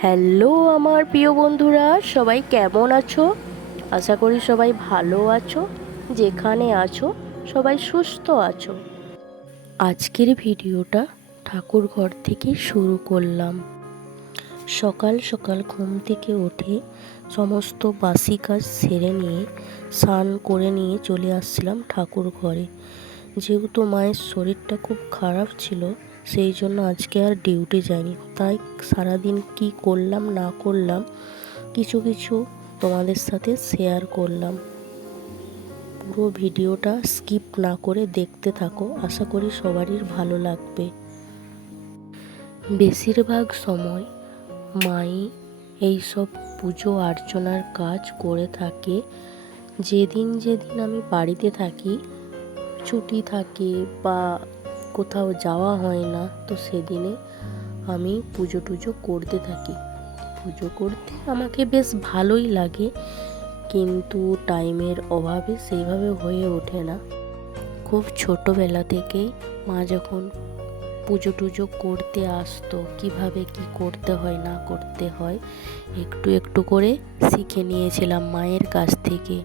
Hello আমার প্রিয় বন্ধুরা, সবাই কেমন আছো? আশা করি সবাই ভালো আছো, যেখানে আছো, সবাই সুস্থ আছো। আজকের ভিডিওটা ঠাকুর ঘর থেকে শুরু করলাম। সকাল সকাল ঘুম থেকে উঠে সমস্ত বাসি কাজ সেরে নিয়ে, স্নান করে নিয়ে চলে আসছিলাম ঠাকুর ঘরে যেহেতু মায়ের শরীরটা খুব খারাপ ছিল সেই জন্য আজকে আর ডিউটি যাইনি। তাই সারাদিন কি করলাম, না করলাম, কিছু কিছু তোমাদের সাথে শেয়ার করলাম। পুরো ভিডিওটা স্কিপ না করে দেখতে থাকো। আশা করি সবারই ভালো লাগবে। বেশিরভাগ সময় মাই এইসব পুজো অর্চনার কাজ করে থাকে। যেদিন যেদিন আমি বাড়িতে থাকি, ছুটি থাকে বা কোথাও যাওয়া হয় না, তো সেদিনে আমি পুজো টুজো করতে থাকি। পুজো করতে আমাকে বেশ ভালোই লাগে, কিন্তু টাইমের অভাবে সেইভাবে হয়ে ওঠে না। খুব ছোটোবেলা থেকেই মা যখন পুজো টুজো করতে আসতো, কীভাবে কি করতে হয়, না করতে হয়, একটু একটু করে শিখে নিয়েছিলাম মায়ের কাছ থেকে।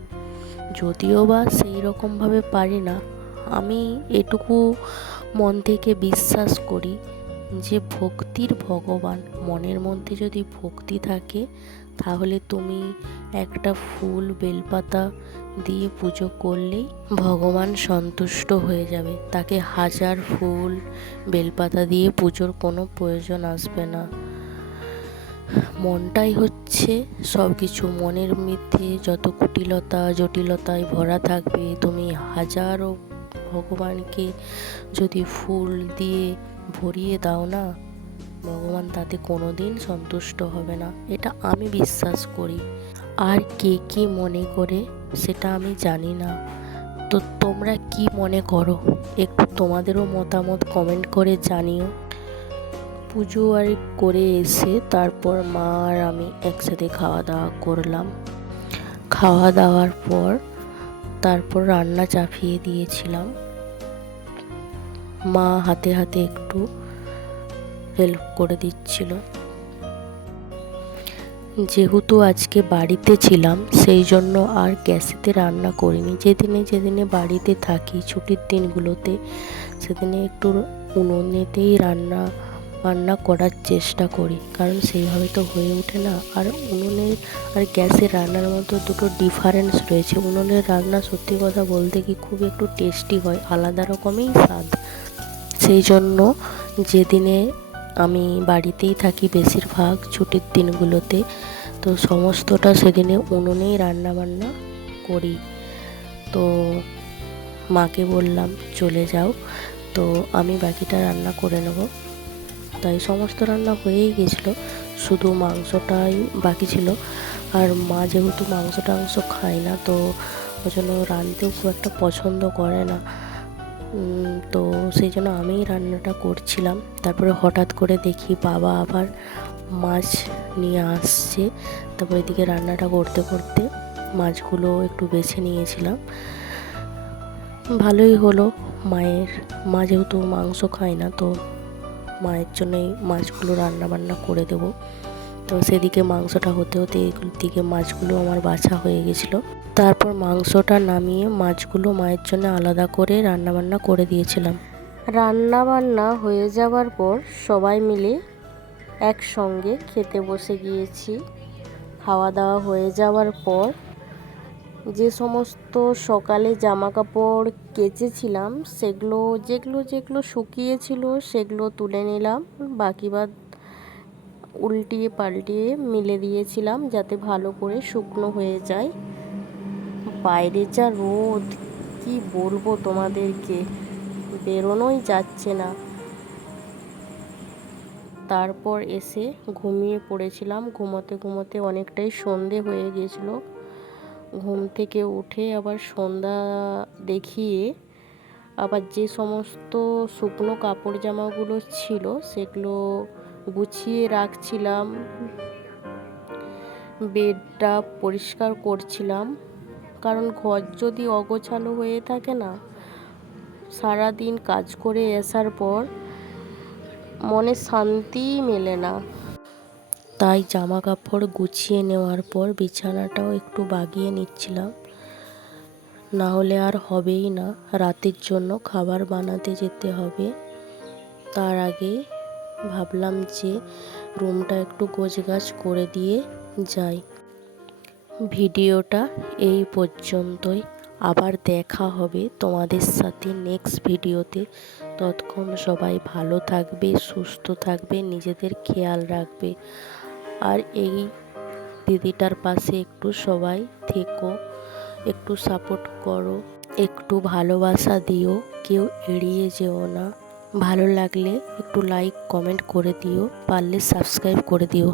যদিও বা সেই রকমভাবে পারি না, আমি এটুকু মন থেকে বিশ্বাস করি যে ভক্তির ভগবান। মনের মধ্যে যদি ভক্তি থাকে, তাহলে তুমি একটা ফুল বেলপাতা দিয়ে পুজো করলেই ভগবান সন্তুষ্ট হয়ে যাবে। তাকে হাজার ফুল বেলপাতা দিয়ে পুজোর কোনো প্রয়োজন আসবে না। মনটাই হচ্ছে সব কিছু মনের মধ্যে যত কুটিলতা, জটিলতায় ভরা থাকবে, তুমি হাজারো ভগবানকে যদি ফুল দিয়ে ভরিয়ে দাও না, ভগবান তাতে কোনো দিন সন্তুষ্ট হবে না। এটা আমি বিশ্বাস করি। আর কে কি মনে করে সেটা আমি জানি না। তো তোমরা কি মনে করো? একটু তোমাদেরও মতামত কমেন্ট করে জানিও। পুজো আর করে এসে তারপর মা আর আমি একসাথে খাওয়া দাওয়া করলাম। খাওয়া দাওয়ার পর তারপর রান্না চাপিয়ে দিয়েছিলাম। মা হাতে হাতে একটু হেল্প করে দিচ্ছিল। যেহেতু আজকে বাড়িতে ছিলাম, সেই জন্য আর গ্যাসেতে রান্না করিনি। যেদিনে যেদিনে বাড়িতে থাকি, ছুটির দিনগুলোতে, সেদিনে একটু উনুনেতেই রান্না রান্না করার চেষ্টা করি, কারণ সেইভাবে তো হয়ে ওঠে না। আর উনুনের আর গ্যাসের রান্নার মধ্যে দুটো ডিফারেন্স রয়েছে। উনুনের রান্না সত্যি কথা বলতে কি খুব একটু টেস্টি হয়, আলাদা রকমই স্বাদ। সেই জন্য যেদিনে আমি বাড়িতেই থাকি বেশিরভাগ ছুটির দিনগুলোতে, তো সমস্তটা সেদিনে উনুনেই রান্না বান্না করি। তো মাকে বললাম, চলে যাও। তো আমি বাকিটা রান্না করে নেব। তাই সমস্ত রান্না হয়েই গেছিল, শুধু মাংসটাই বাকি ছিল। আর মা যেহেতু মাংস টাংস খায় না, তো ওই জন্য রাঁধতেও খুব একটা পছন্দ করে না। তো সেই জন্য আমিই রান্নাটা করছিলাম। তারপরে হঠাৎ করে দেখি বাবা আবার মাছ নিয়ে আসছে। তারপর এদিকে রান্নাটা করতে করতে মাছগুলো একটু বেছে নিয়েছিলাম। ভালোই হলো, মায়ের, মা যেহেতু মাংস খায় না, তো মায়ের জন্যই মাছগুলো রান্না বান্না করে দেব। তো সেদিকে মাংসটা হতে হতে দিকে মাছগুলো আমার বাছা হয়ে গেছিল। তারপর মাংসটা নামিয়ে মাছগুলো মায়ের জন্য আলাদা করে রান্নাবান্না করে দিয়েছিলাম। রান্না বান্না হয়ে যাওয়ার পর সবাই মিলে একসঙ্গে খেতে বসে গিয়েছি। খাওয়া দাওয়া হয়ে যাওয়ার পর যে সমস্ত সকালে জামা কাপড় কেচেছিলাম, সেগুলো, যেগুলো যেগুলো শুকিয়েছিল, সেগুলো তুলে নিলাম। বাকি বাদ উল্টিয়ে পাল্টিয়ে মিলে দিয়েছিলাম যাতে ভালো করে শুকনো হয়ে যায়। বাইরে যা রোদ, কি বলব তোমাদেরকে? বেরোনোই যাচ্ছে না। তারপর এসে ঘুমিয়ে পড়েছিলাম। ঘুমোতে ঘুমোতে অনেকটাই সন্ধে হয়ে গিয়েছিল ঘুম থেকে উঠে আবার সন্ধ্যা দেখিয়ে আবার যে সমস্ত শুকনো কাপড় জামাগুলো ছিল সেগুলো গুছিয়ে রাখছিলাম। বেডটা পরিষ্কার করছিলাম। কারণ ঘর যদি অগোছালো হয়ে থাকে না, সারাদিন কাজ করে আসার পর মনে শান্তিই মেলে না। তাই জামা কাপড় গুছিয়ে নেওয়ার পর বিছানাটাও একটু বাগিয়ে নিচ্ছিলাম। না হলে আর হবেই না, রাতের জন্য খাবার বানাতে যেতে হবে। তার আগে ভাবলাম যে রুমটা একটু গোছগাছ করে দিয়ে যাই। ভিডিওটা এই পর্যন্তই। আবার দেখা হবে তোমাদের সাথে নেক্সট ভিডিওতে। ততক্ষণ সবাই ভালো থাকবে, সুস্থ থাকবে, নিজেদের খেয়াল রাখবে। আর এই দিদিটার পাশে একটু সবাই থেকো, একটু সাপোর্ট করো, একটু ভালোবাসা দিও, কেউ এড়িয়ে যেও না। ভালো লাগলে একটু লাইক কমেন্ট করে দিও, পারলে সাবস্ক্রাইব করে দিও।